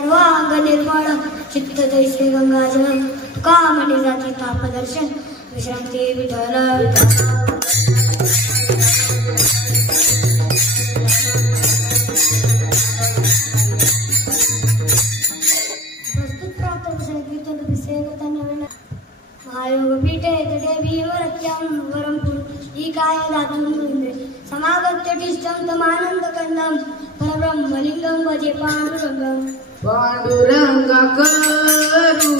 सर्वांग निर्मळ चित्त जैसे गंगाजळ तुका म्हणे जाती तापदर्शन विश्रांती विठ्ठल प्रस्तुत प्राप्त संकीर्तन विषयगतांना महायोग पीठे तटे भीमरत्यां वरंपुर ई काय दातुं इंद्रे समागत्य तिष्ठन्तमानंद कंदं परब्रह्मलिंगं भजे पांडुरंगं पांडुरंगा करू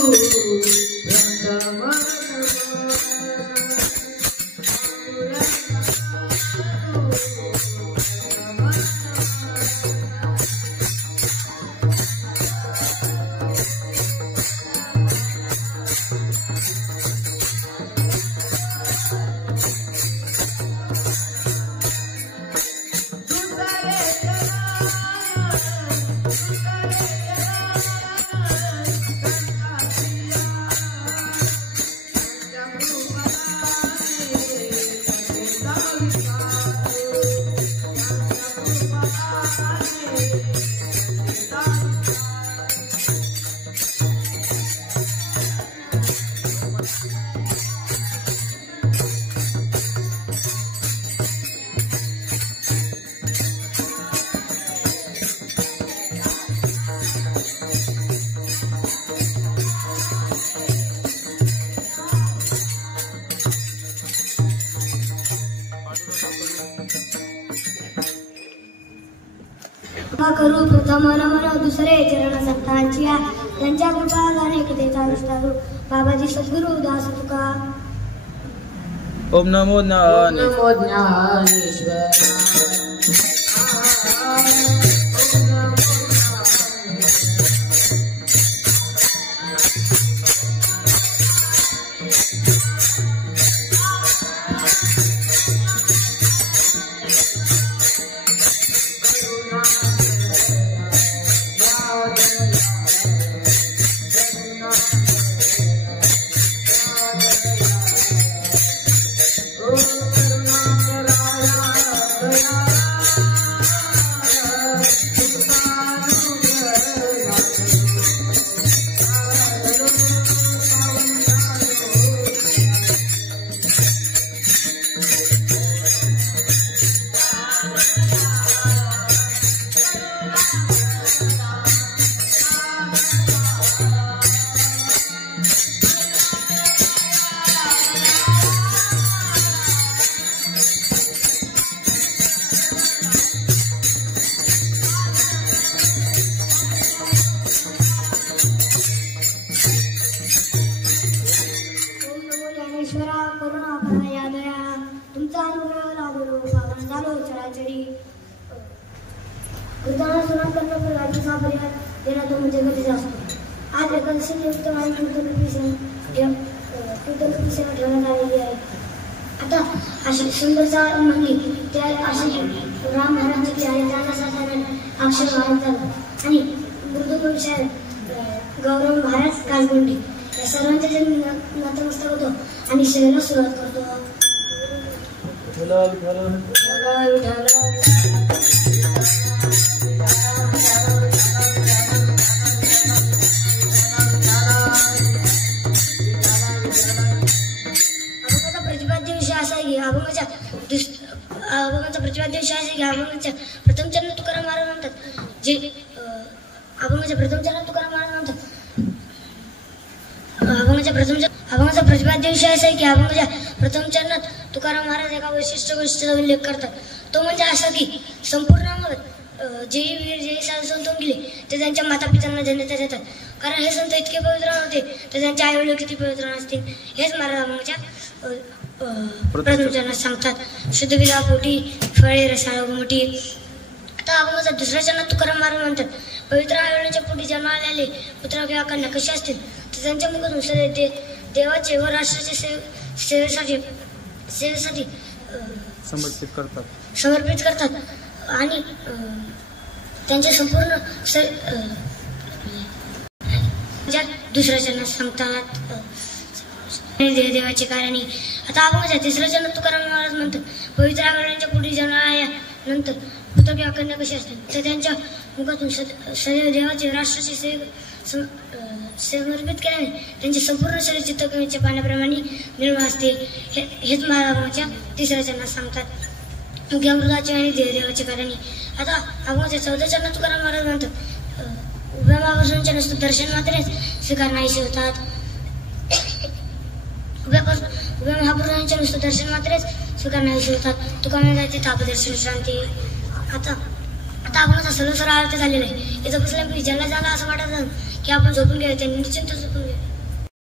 करू प्रथम नमन दुसरे चरण संतांची त्यांच्या कृपा अनेक देता विस्तारू बाबाजी सद्गुरु दास तुका ओम नमो ज्ञानेश्वर आता अशी सुंदरचा म्हणली त्या अशी राम महाराजांची आणि अक्षर महाराज आणि मृदुंग शायर गौरव महाराज काजगुंडी या सर्वांच्या जन्मी नतमस्तक होतो आणि सेवेला सुरुवात करतो. अभंगाचा प्रतिपाद्य विषय असा की अभंगाच्या प्रथम चरण तुकाराम महाराज म्हणतात जे अभंगाच्या प्रथम चरण तुकाराम महाराज म्हणतात अभंगाचा प्रतिपाद्य विषय असा आहे की अभंगाच्या प्रथम चरणात तुकाराम महाराज एका वैशिष्ट्य गोष्टीचा उल्लेख करतात. तो म्हणजे असा की संपूर्ण अंगात जे वीर जे साधू संत होऊन गेले ते त्यांच्या माता पित्यांना जन्नतात येतात. कारण हे संत इतके पवित्र नव्हते तर त्यांचे आई वडील किती पवित्र नसतील हेच महाराज अभंगाच्या प्रथम चरणात सांगतात. शुद्ध विधा पोटी फळे रसाळ मोठी. आता अभंगाचा दुसऱ्या चरणात तुकाराम महाराज म्हणतात पवित्र आईवडिलांच्या पोटी जन्माला आलेले पुत्र किंवा कन्या कशी असतील तर त्यांच्या मुखातून सदैव ते देवाचे व राष्ट्राच्या सेवेसाठी समर्पित करतात आणि त्यांचे संपूर्ण दुसऱ्या चरणात सांगतात देवाचे कारण. आता आपण तिसऱ्या चरणात तुकाराम महाराज म्हणतात पवित्र आगमनाच्या पुढे जन्मानंतर पुत्र किंवा कन्या कशी असते तर त्यांच्या मुखातून सदैव देवाचे राष्ट्राचे समर्पित केल्याने त्यांचे संपूर्ण शरीर चित्तकमीच्या पाण्याप्रमाणे निर्मळ असते. हेच महाराजांच्या तिसऱ्या चरणात सांगतात. उग्या अमृताचे आणि देवाचे कार्याने. आता अभंगाच्या 14 चरणात तुकाराम महाराज म्हणतात उभ्या महापुरुषांच्या नुसतं दर्शन मात्रेच स्वीकार नाहीसे होतात. उभ्या महापुरुषांच्या नुसतं दर्शन मात्रेच स्वीकार नाहीसे होतात. तुका म्हणतात तापदर्शन विश्रांती. आता अभंगाचा सर्व अर्थ झालेला आहे. इथं बसल्यापैकी ज्याला ज्याला असं वाटत की आपण झोपून घ्यायचं निश्चिंत झोपून घ्यायचं